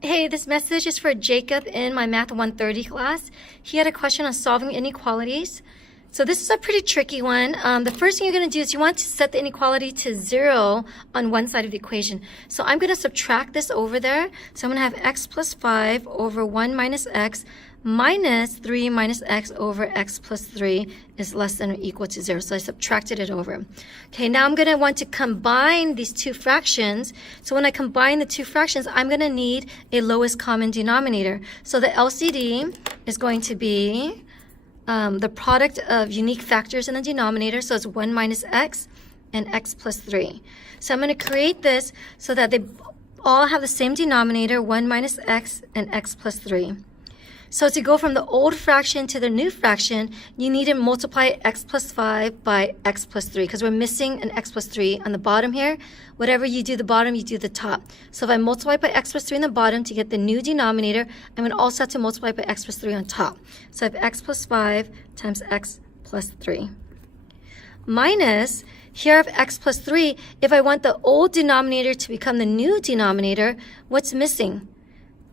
Hey, this message is for Jacob in my Math 130 class. He had a question on solving inequalities. So this is a pretty tricky one. The first thing you're going to do is you want to set the inequality to 0 on one side of the equation. So I'm going to subtract this over there. So I'm going to have x plus 5 over 1 minus x minus 3 minus x over x plus 3 is less than or equal to 0. So I subtracted it over. Okay, now I'm going to want to combine these two fractions. So when I combine the two fractions, I'm going to need a lowest common denominator. So the LCD is going to be the product of unique factors in the denominator. So it's 1 minus x and x plus 3. So I'm going to create this so that they all have the same denominator, 1 minus x and x plus 3. So to go from the old fraction to the new fraction, you need to multiply x plus 5 by x plus 3 because we're missing an x plus 3 on the bottom here. Whatever you do the bottom, you do the top. So if I multiply by x plus 3 on the bottom to get the new denominator, I'm going to also have to multiply by x plus 3 on top. So I have x plus 5 times x plus 3. Minus, here I have x plus 3. If I want the old denominator to become the new denominator, what's missing?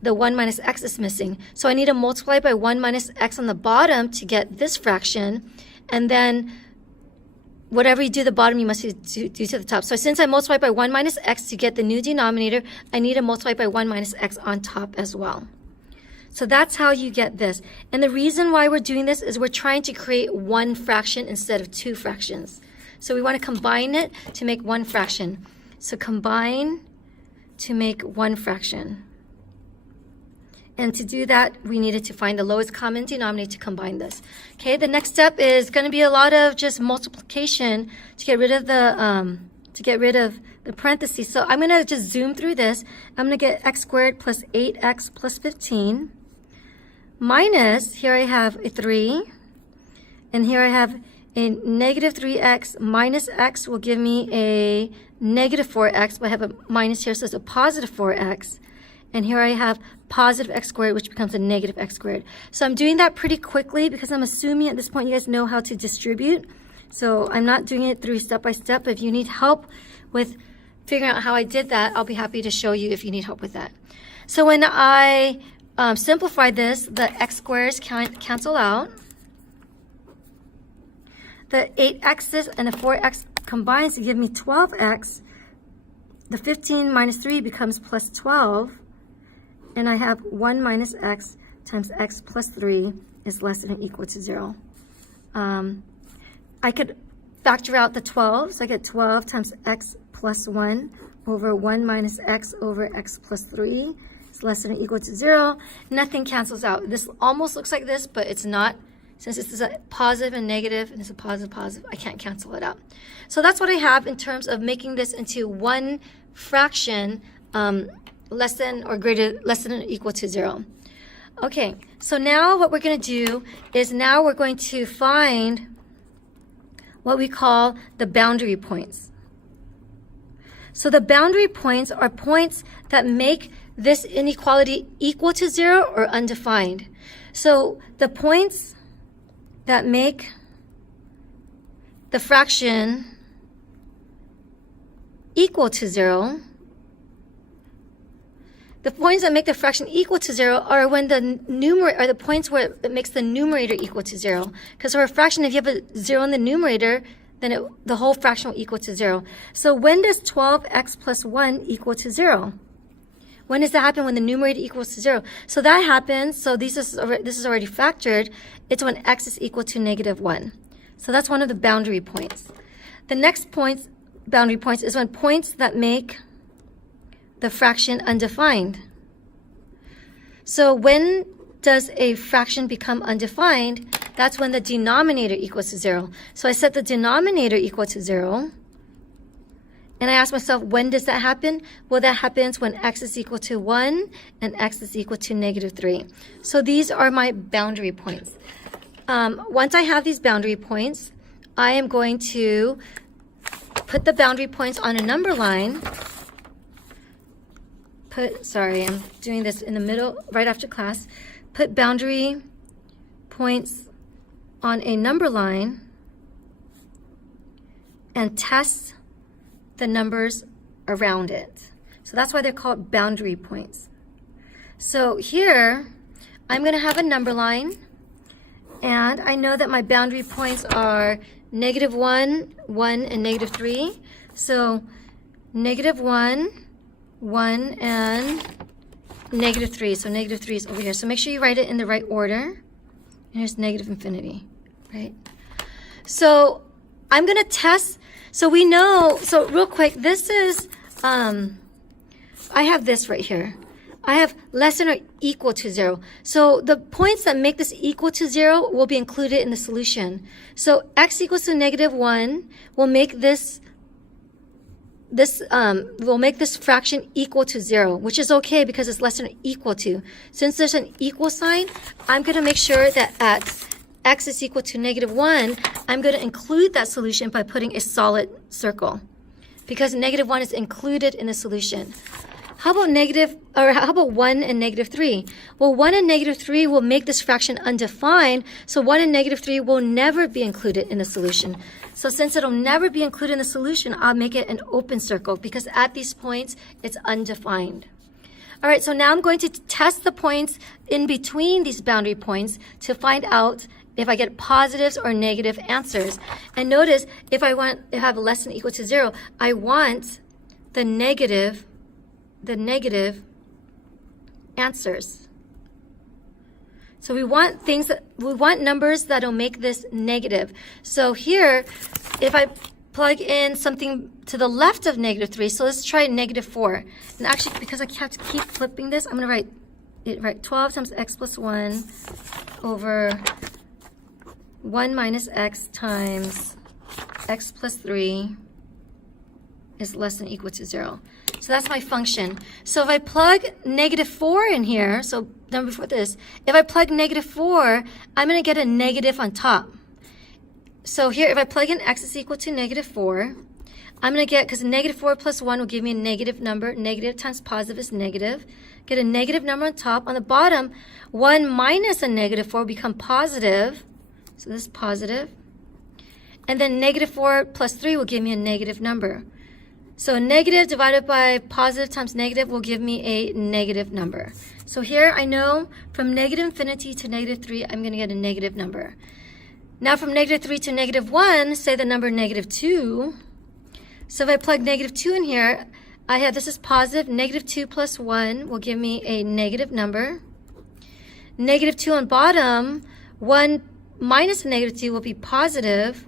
The 1 minus x is missing. So I need to multiply by 1 minus x on the bottom to get this fraction. And then whatever you do the bottom, you must do to the top. So since I multiply by 1 minus x to get the new denominator, I need to multiply by 1 minus x on top as well. So that's how you get this. And the reason why we're doing this is we're trying to create one fraction instead of two fractions. So we want to combine it to make one fraction. So combine to make one fraction. And to do that, we needed to find the lowest common denominator to combine this. Okay, the next step is going to be a lot of just multiplication to get rid of the parentheses. So I'm going to just zoom through this. I'm going to get x squared plus 8x plus 15 minus, here I have a 3, and here I have a negative 3x minus x will give me a negative 4x, but I have a minus here, so it's a positive 4x. And here I have positive x squared, which becomes a negative x squared. So I'm doing that pretty quickly because I'm assuming at this point you guys know how to distribute. So I'm not doing it through step by step. But if you need help with figuring out how I did that, I'll be happy to show you if you need help with that. So when I simplify this, the x squares cancel out. The 8x's and the 4x combines to give me 12x. The 15 minus 3 becomes plus 12. And I have 1 minus x times x plus 3 is less than or equal to 0. I could factor out the 12. So I get 12 times x plus 1 over 1 minus x over x plus 3 is less than or equal to 0. Nothing cancels out. This almost looks like this, but it's not. Since this is a positive and negative, and it's a positive, positive, I can't cancel it out. So that's what I have in terms of making this into one fraction less than or equal to 0. Okay, so now what we're going to do is now we're going to find what we call the boundary points. So the boundary points are points that make this inequality equal to 0 or undefined. So the points that make the fraction equal to 0, the points that make the fraction equal to 0 are when the numerator, are the points where it makes the numerator equal to 0. Because for a fraction, if you have a 0 in the numerator, then the whole fraction will equal to 0. So when does 12x plus 1 equal to 0? When does that happen? When the numerator equals to 0. So that happens, so this is already factored, it's when x is equal to negative 1. So that's one of the boundary points. The next boundary points is when points that make the fraction undefined. So when does a fraction become undefined? That's when the denominator equals to 0. So I set the denominator equal to 0. And I ask myself, when does that happen? Well, that happens when x is equal to 1 and x is equal to negative 3. So these are my boundary points. Once I have these boundary points, I am going to put the boundary points on a number line. I'm doing this in the middle, right after class. Put boundary points on a number line and test the numbers around it. So that's why they're called boundary points. So here, I'm going to have a number line, and I know that my boundary points are -1, 1, and -3. So -1, 1, and -3. So -3 is over here. So make sure you write it in the right order. And here's negative infinity, right? So I'm going to test. So we know, so real quick, this is, I have this right here. I have less than or equal to 0. So the points that make this equal to 0 will be included in the solution. So x equals to -1 will make this fraction equal to 0, which is okay because it's less than or equal to. Since there's an equal sign, I'm going to make sure that at x is equal to -1, I'm going to include that solution by putting a solid circle because -1 is included in the solution. How about 1 and -3? Well, 1 and -3 will make this fraction undefined, so 1 and -3 will never be included in the solution. So since it'll never be included in the solution, I'll make it an open circle because at these points, it's undefined. All right, so now I'm going to test the points in between these boundary points to find out if I get positives or negative answers. And notice, if I have less than or equal to 0, I want the negative answers. So we want numbers that'll make this negative. So here, if I plug in something to the left of -3, so let's try -4. And actually, because I have to keep flipping this, I'm going to write 12 times x plus 1 over 1 minus x times x plus 3 is less than or equal to 0. So that's my function. So if I plug -4 in here, so number before this, if I plug -4, I'm going to get a negative on top. So here, if I plug in x is equal to -4, I'm going to get, because -4 plus 1 will give me a negative number. Negative times positive is negative. Get a negative number on top. On the bottom, 1 minus a -4 will become positive. So this is positive. And then -4 plus 3 will give me a negative number. So negative divided by positive times negative will give me a negative number. So here I know from -infinity to -3, I'm going to get a negative number. Now from -3 to -1, say the number -2. So if I plug -2 in here, I have this is positive. -2 plus 1 will give me a negative number. -2 on bottom, 1 minus a -2 will be positive.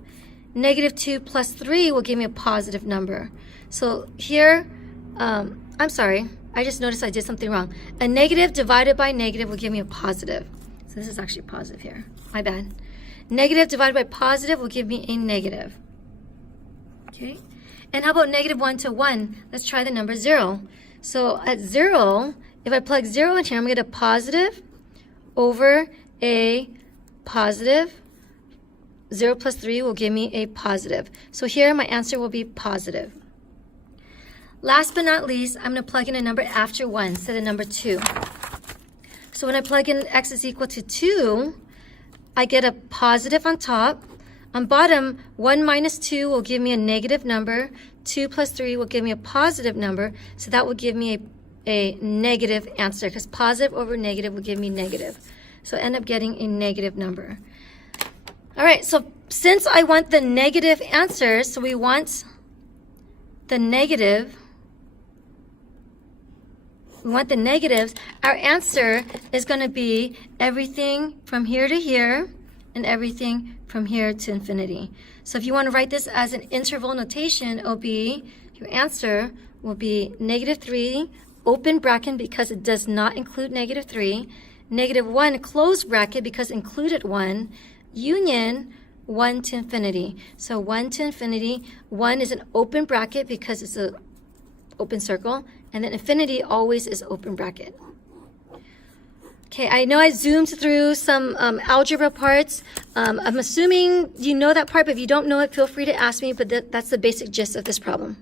-2 plus 3 will give me a positive number. So here, I'm sorry, I just noticed I did something wrong. A negative divided by negative will give me a positive. So this is actually positive here. My bad. Negative divided by positive will give me a negative. Okay? And how about -1 to 1? Let's try the number 0. So at 0, if I plug 0 in here, I'm going to get a positive over a positive. 0 plus 3 will give me a positive. So here my answer will be positive. Last but not least, I'm going to plug in a number after 1, so the number 2. So when I plug in x is equal to 2, I get a positive on top. On bottom, 1 minus 2 will give me a negative number. 2 plus 3 will give me a positive number. So that will give me a negative answer because positive over negative will give me negative. So I end up getting a negative number. All right, so since I want the negative answers, so we want the negative. We want the negatives. Our answer is going to be everything from here to here and everything from here to infinity. So if you want to write this as an interval notation, it'll be, your answer will be -3, open bracket because it does not include -3, -1, close bracket because it included 1, union 1 to infinity. So 1 to infinity, 1 is an open bracket because it's an open circle, and then infinity always is open bracket. Okay, I know I zoomed through some algebra parts. I'm assuming you know that part, but if you don't know it, feel free to ask me, but that's the basic gist of this problem.